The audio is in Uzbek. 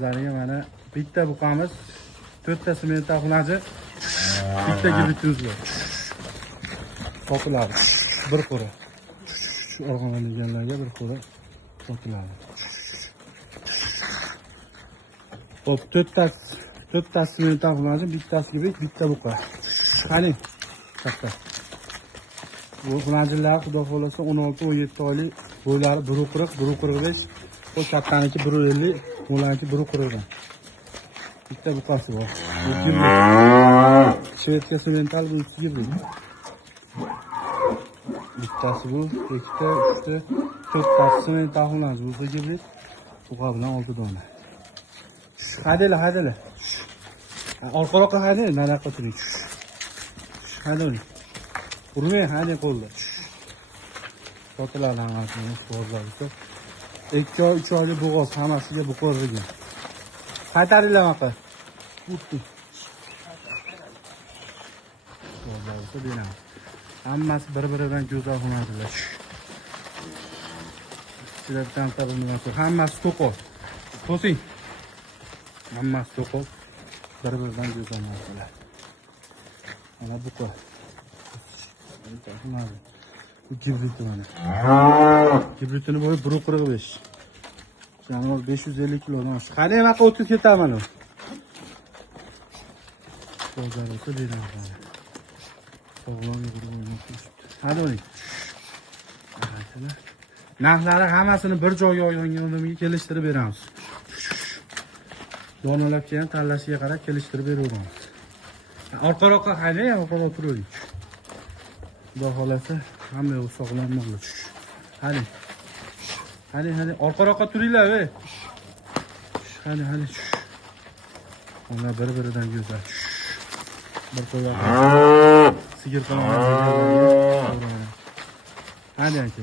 O'zlariga mana bitta buqamiz, 4 ta sement taxlaji, bitta gibritimiz bor. Sotiladi. Bir qo'ra. Shu org'anlanganlarga bir qo'ra sotiladi. Hop, 4 ta sement taxlaji, bittasi gibrit, bitta buqa. Qani, katta. Bu xunajillar xudo xolasa 16-17 oylik bo'ylari 1.40, 1.45. O kattaniki 1.50, ularniki 1.40. Bitta buqasi bor. Shvedga semental bu gibrit. Bittasi bu, ikkita, uchta, 4 ta sement taxlaji bu gibrit. Buqa bilan 6 dona. Haydala. Orqaroqqa haydang, nariyoqqa turing. Haydang. Urmay haydang qo'lda. Sotiladi hammasini bozorda. 2 oy, 3 oylik bo'g'oz hammasiga buqorilgan. Qaytaringlar maqa. Bozorda beramiz. Hammasi bir-biridan go'zal xonadilar. Sizlardan tabiiy hammasi to'qol. To'sing. Hammasi to'qol. Bir-biridan go'zal narsalar. Mana buqa. Bu gibrit mana. Gibritini bo'yi 1.45. Jonivor 550 kilodan oshdi. Qani maqa o'tib ketaman u. Bozorda beramiz. Sog'lom yugurib. Hadi oling. Narxlari hammasini bir joyga olganimga kelishtirib beramiz. Donalarga ham tanlashiga qarab kelishtirib beraveramiz. Orqaroqqa haydang, orqaga o'tiring. Xudo xolasa hamma yo'q sog'lom bo'ladi. Hadi. Orqaroqqa turinglar, ey. Hadi. Onlar bir-biridan go'zal. Bir qo'yib. Sigir qilamiz. Hadi aka.